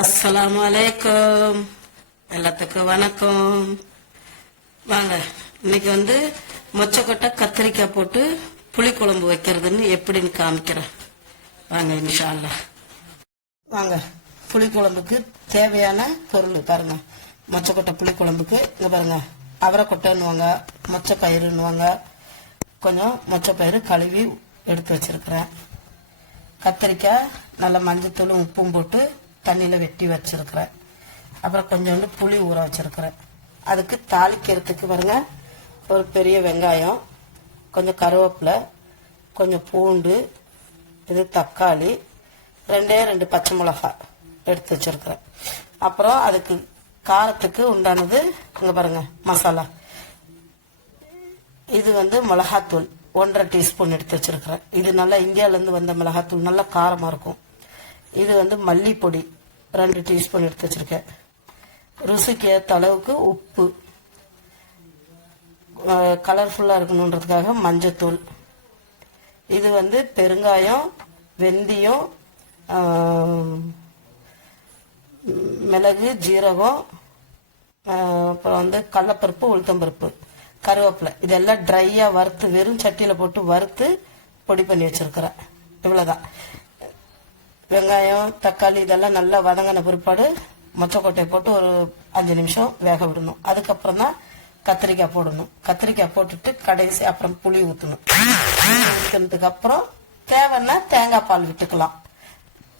அஸ்ஸலாமு அலைக்கும். எல்லாத்துக்கும் வணக்கம். வாங்க, இன்னைக்கு மொச்சக்கொட்டை கத்திரிக்காய் போட்டு புளிக்குழம்பு வைக்கிறதுன்னு எப்படின்னு காமிக்கிறேன். வாங்க இன்ஷா அல்லாஹ். வாங்க, புளிக்குழம்புக்கு தேவையான பொருள் பாருங்க. மொச்சக்கொட்டை புளிக்குழம்புக்கு இங்க பாருங்க, அவரைக்கொட்டைன்னுவாங்க, மொச்சப்பயிறுன்னுவாங்க. கொஞ்சம் மொச்சப்பயிறு கழுவி எடுத்து வச்சிருக்கிறேன். கத்திரிக்காய் நல்லா மஞ்சத்தூளும் உப்பும் போட்டு தண்ணியில் வெட்டி வச்சிருக்கிறேன். அப்புறம் கொஞ்சோண்டு புளி ஊற வச்சிருக்கிறேன். அதுக்கு தாளிக்கிறதுக்கு பாருங்க, ஒரு பெரிய வெங்காயம், கொஞ்சம் கருவேப்பிலை, கொஞ்சம் பூண்டு, இது தக்காளி, ரெண்டு பச்சை மிளகாய் எடுத்து வச்சிருக்கிறேன். அப்புறம் அதுக்கு காரத்துக்கு உண்டானது இங்க பாருங்க மசாலா. இது மிளகாத்தூள் 1.5 டீஸ்பூன் எடுத்து வச்சிருக்கிறேன். இது நல்லா இந்தியாவிலேருந்து வந்த மிளகாத்தூள், நல்லா காரமாக இருக்கும். இது மல்லிப்பொடி 2 டீஸ்பூன் எடுத்து வச்சிருக்கேன். ருசிக்கு ஏற்ற அளவுக்கு உப்பு, கலர்ஃபுல்லாக இருக்கணுன்றதுக்காக மஞ்சத்தூள். இது பெருங்காயம், வெந்தயம், மிளகு, ஜீரகம், அப்புறம் கடலைப்பருப்பு, உளுத்தம்பருப்பு, கருவேப்பிலை, இதெல்லாம் ட்ரையாக வறுத்து வெறும் சட்டியில் போட்டு வறுத்து பொடி பண்ணி வச்சிருக்கிறேன். இவ்வளோதான். வெங்காயம், தக்காளி இதெல்லாம் நல்லா வதங்கின பிற்பாடு மொச்சக்கொட்டையை போட்டு ஒரு 5 நிமிஷம் வேக விடணும். அதுக்கப்புறம் தான் கத்திரிக்காய் போடணும். கத்திரிக்காய் போட்டுட்டு கடைசி அப்புறம் புளி ஊற்றணும். ஊற்றினதுக்கு அப்புறம் தேவைன்னா தேங்காய் பால் விட்டுக்கலாம்.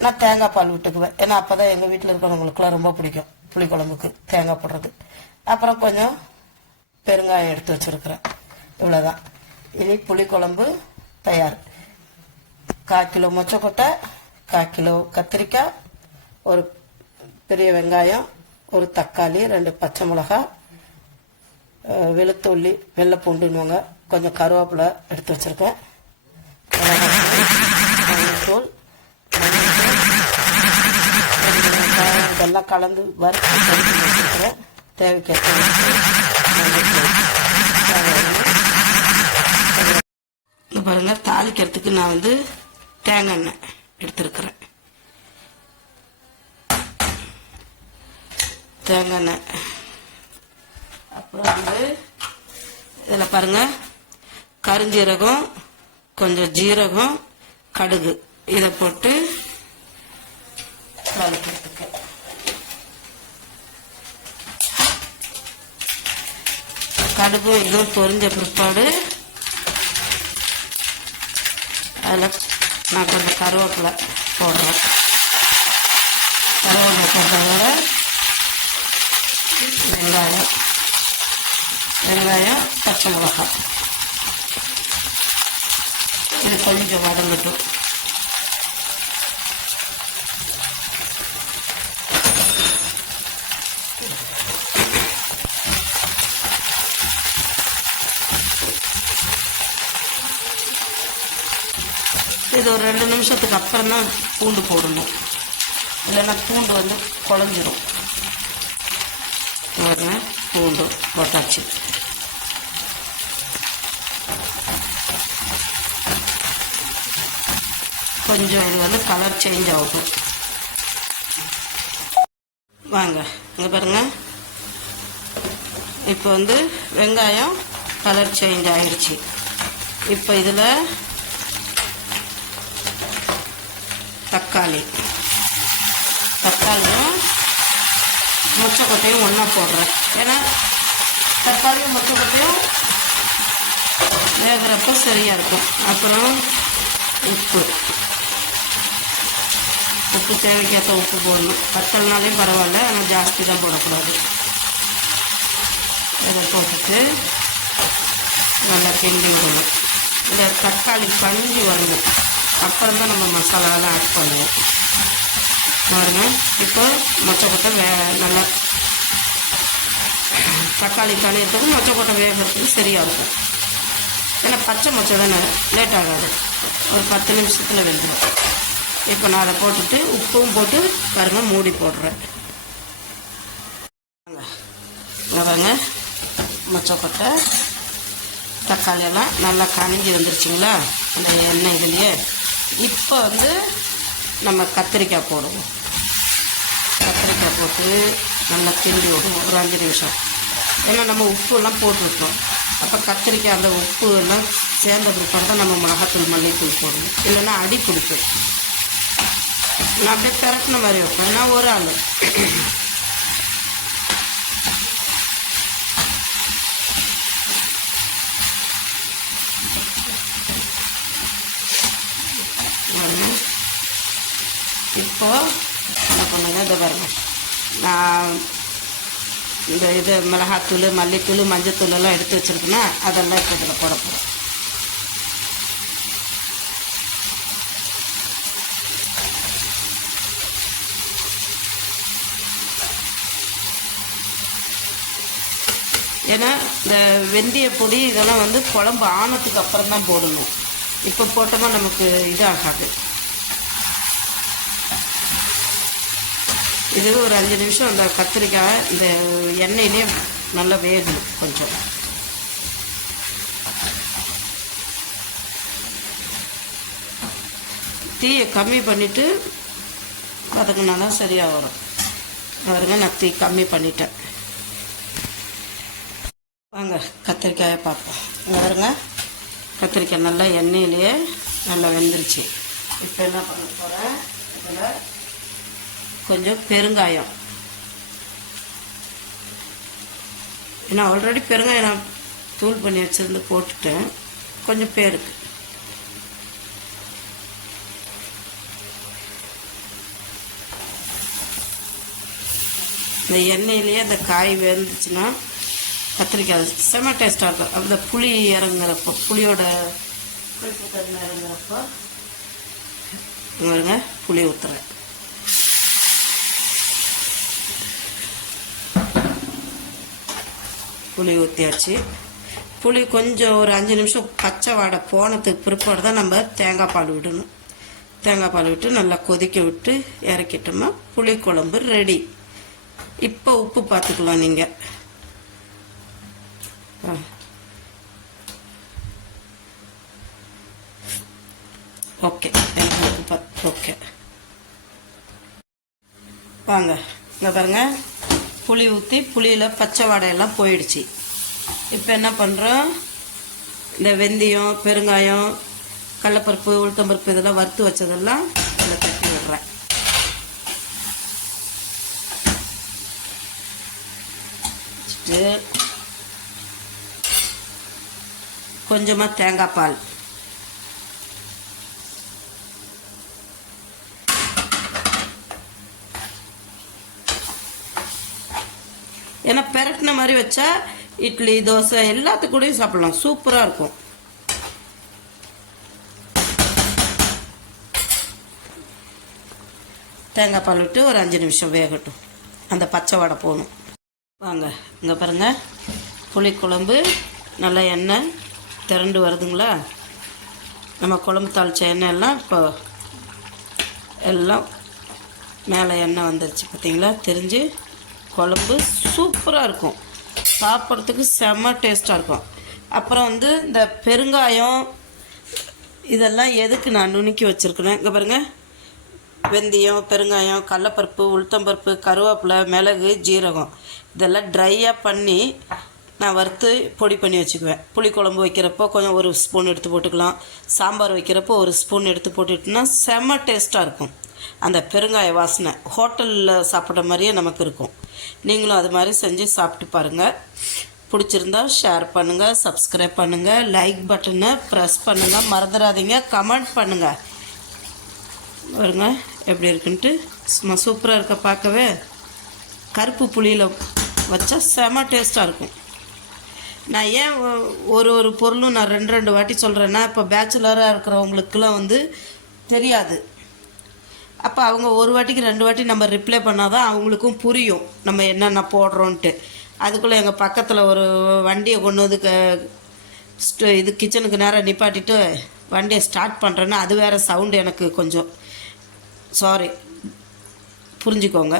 நான் தேங்காய் பால் விட்டுக்குவேன், ஏன்னா அப்போதான் எங்கள் வீட்டில் இருக்கிறவங்களுக்குலாம் ரொம்ப பிடிக்கும் புளிக்குழம்புக்கு தேங்காய் போடுறது. அப்புறம் கொஞ்சம் பெருங்காயம் எடுத்து வச்சிருக்கிறேன். இவ்வளோதான். இனி புளிக்குழம்பு தயார். 1/4 கிலோ மொச்சக்கொட்டை, 1/4 கிலோ கத்திரிக்காய், ஒரு பெரிய வெங்காயம், ஒரு தக்காளி, 2 பச்சை மிளகாய், வெளுத்துள்ளி, வெள்ளை பூண்டுன்னுவாங்க, கொஞ்சம் கருவேப்பிலை எடுத்து வச்சிருக்கேன். தூள் இதெல்லாம் கலந்து வறுத்து வச்சிருக்கிறேன். தேவைக்கேற்ற பாருங்க. தாளிக்கிறதுக்கு நான் தேங்காய் எண்ணெய் எடுத்திருக்கிறேன். தேங்காய் எண்ணெய், அப்புறம் இதில் பாருங்க கருஞ்சீரகம், கொஞ்சம் ஜீரகம், கடுகு, இதை போட்டு தாளிக்கிறதுக்கு. கடுகு இதுவும் பொரிஞ்ச பிற்பாடு அதில் நான் கொஞ்சம் கருவேப்பிலை போடுறேன். கருவேப்பிலை போடுறத வெங்காயம், பச்சை மிளகாய், இது கொஞ்சம் வதங்கட்டும். இது ஒரு 2 நிமிஷத்துக்கு அப்புறம் தான் பூண்டு போடணும், இல்லைன்னா பூண்டு குழஞ்சிரும். பூண்டு போட்டாச்சு. கொஞ்சம் இது கலர் சேஞ்ச் ஆகும். வாங்க இங்கே பாருங்க, இப்போ வெங்காயம் கலர் சேஞ்ச் ஆயிடுச்சு. இப்போ இதில் தக்காளியும் மொச்சக்கொட்டையும் ஒன்றா போடுறேன். ஏன்னா தக்காளியும் மொச்சக்கொட்டையும் வேகிறப்போ சரியாக இருக்கும். அப்புறம் உப்பு தேவைக்கேற்ற உப்பு போடணும். பத்தல்னாலையும் பரவாயில்ல, ஆனால் ஜாஸ்தி தான் போடக்கூடாது. இதை போட்டுட்டு நல்லா கிண்டி விடணும். இந்த தக்காளி கஞ்சி வரணும், அப்புறம் தான் நம்ம மசாலாலாம் ஆட் பண்ணுவோம். பாருங்க, இப்போ மொச்சக்கொட்டை நல்லா தக்காளி கழியறதுக்கு மொச்சக்கொட்டை வேகிறதுக்கு சரியாக இருக்கும். ஏன்னா பச்சை மொச்சை தானே, லேட் ஆகாது, ஒரு 10 நிமிஷத்தில் வெந்துடும். இப்போ நான் அதை போட்டுட்டு உப்பும் போட்டு பாருங்க மூடி போடுறேன். வாங்க, மொச்சக்கொட்டை தக்காளியெல்லாம் நல்லா கனிஞ்சி வந்துருச்சுங்களா இந்த எண்ணெய் இதுலேயே. இப்போ நம்ம கத்திரிக்காய் போடுவோம். போட்டு நல்லா கிண்டி விடணும் ஒரு 5 நிமிஷம். ஏன்னா நம்ம உப்புலாம் போட்டுவிட்டோம். அப்போ கத்திரிக்காய் அந்த உப்பு எல்லாம் சேர்ந்த பிற்பாடு தான் நம்ம மிளகாத்தூள் மல்லித்தூள் போடணும், இல்லைன்னா அடி பிடிக்கும். நான் அப்படியே திரட்டின மாதிரி வைப்பேன். நான் ஒரு ஆள். இப்போ என்ன பண்ணுங்க, இதை பாருங்க, நான் இந்த இது மிளகாத்தூள் மல்லித்தூள் மஞ்சத்தூள் எல்லாம் எடுத்து வச்சுருக்கேன்னா அதெல்லாம் இப்போ இதில் போட போகிறோம். ஏன்னா இந்த வெந்தய பொடி இதெல்லாம் வந்து குழம்பு ஆனதுக்கு அப்புறம் தான் போடணும். இப்போ போட்டோமா நமக்கு இதாகாது. இது ஒரு 5 நிமிஷம் அந்த கத்திரிக்காய் இந்த எண்ணெயிலே நல்லா வேகணும். கொஞ்சம் தீயை கம்மி பண்ணிவிட்டு வதங்கினா தான் சரியாக வரும். பாருங்க, நான் தீ கம்மி பண்ணிட்டேன். வாங்க கத்திரிக்காயை பார்ப்போம். இங்கே பாருங்க, கத்திரிக்காய் நல்லா எண்ணெயிலேயே நல்லா வெந்துருச்சு. இப்போ என்ன பண்ண போகிறேன், இதில் கொஞ்சம் பெருங்காயம். ஏன்னா ஆல்ரெடி பெருங்காயம் நான் தூள் பண்ணி வச்சுருந்து போட்டுட்டேன். கொஞ்சம் பேருக்கு இந்த எண்ணெயிலேயே அந்த காய் வெந்துச்சுன்னா கத்திரிக்காய் செம்ம டேஸ்ட்டாக இருக்கும். அந்த புளி இறங்குறப்போ, புளியோட புளிப்பு தன்மை இறங்குறப்போ பாருங்க, புளி ஊற்றுறேன். புளி ஊற்றியாச்சு. புளி கொஞ்சம் ஒரு 5 நிமிஷம் பச்சை வாடை போனதுக்கு பிற்பாடு தான் நம்ம தேங்காய் பால் விடணும். தேங்காய் பால் விட்டு நல்லா கொதிக்க விட்டு இறக்கிட்டோம்னா புளி குழம்பு ரெடி. இப்போ உப்பு பார்த்துக்கலாம் நீங்கள். Okay, okay. வாங்க இங்கே பாருங்க, புளி ஊற்றி புளியில் பச்சை வாடையெல்லாம் போயிடுச்சு. இப்போ என்ன பண்ணுறோம், இந்த வெந்தயம் பெருங்காயம் கடலைப்பருப்பு உளுத்தம்பருப்பு இதெல்லாம் வறுத்து வச்சதெல்லாம் இதில் தட்டி விடுறேன். வச்சுட்டு கொஞ்சமாக தேங்காய் பால், ஏன்னா பெரட்டின மாதிரி வச்சா இட்லி தோசை எல்லாத்துக்கூடையும் சாப்பிடலாம், சூப்பராக இருக்கும். தேங்காய் பால் விட்டு ஒரு 5 நிமிஷம் வேகட்டும், அந்த பச்சை வடை போகணும். வாங்க இங்கே பாருங்கள், புளிக்குழம்பு நல்லா எண்ணெய் திரண்டு வருதுங்களா. நம்ம குழம்பு தாளித்த எண்ணெய் எல்லாம் இப்போ எல்லாம் மேலே எண்ணெய் வந்துருச்சு பார்த்தீங்களா. தெரிஞ்சு குழம்பு சூப்பராக இருக்கும், சாப்பிட்றதுக்கு செம்ம டேஸ்ட்டாக இருக்கும். அப்புறம் வந்து இந்த பெருங்காயம் இதெல்லாம் எதுக்கு நான் நுணுக்கி வச்சுருக்கேன், இங்கே பாருங்கள், வெந்தயம் பெருங்காயம் கடலைப்பருப்பு உளுத்தம்பருப்பு கருவேப்பிலை மிளகு ஜீரகம் இதெல்லாம் ட்ரையாக பண்ணி நான் வறுத்து பொடி பண்ணி வச்சுக்குவேன். புளிக்குழம்பு வைக்கிறப்போ கொஞ்சம் 1 ஸ்பூன் எடுத்து போட்டுக்கலாம், சாம்பார் வைக்கிறப்போ 1 ஸ்பூன் எடுத்து போட்டுட்டுனா செம்ம டேஸ்ட்டாக இருக்கும். அந்த பெருங்காய வாசனை ஹோட்டலில் சாப்பிட்ற மாதிரியே நமக்கு இருக்கும். நீங்களும் அது மாதிரி செஞ்சு சாப்பிட்டு பாருங்கள். பிடிச்சிருந்தா ஷேர் பண்ணுங்கள், சப்ஸ்கிரைப் பண்ணுங்கள், லைக் பட்டனை ப்ரெஸ் பண்ணுங்கள், மறந்துடாதீங்க, கமெண்ட் பண்ணுங்கள். பாருங்க எப்படி இருக்குன்ட்டு, சும்மா சூப்பராக இருக்க பார்க்கவே. கருப்பு புளியில் வச்சா செம டேஸ்ட்டாக இருக்கும். நான் ஏன் ஒரு பொருளும் நான் 2 வாட்டி சொல்கிறேன்னா, இப்போ பேச்சுலராக இருக்கிறவங்களுக்குலாம் வந்து தெரியாது. அப்போ அவங்க 1 வாட்டிக்கு 2 வாட்டி நம்ம ரிப்ளை பண்ணால் தான் அவங்களுக்கும் புரியும் நம்ம என்னென்ன போடுறோன்ட்டு. அதுக்குள்ளே எங்கள் பக்கத்தில் ஒரு வண்டியை கொண்டு வந்து இது கிச்சனுக்கு நேராக நிப்பாட்டிட்டு வண்டியை ஸ்டார்ட் பண்ணுறேன்னா அது வேறு சவுண்டு, எனக்கு கொஞ்சம் சாரி புரிஞ்சுக்கோங்க.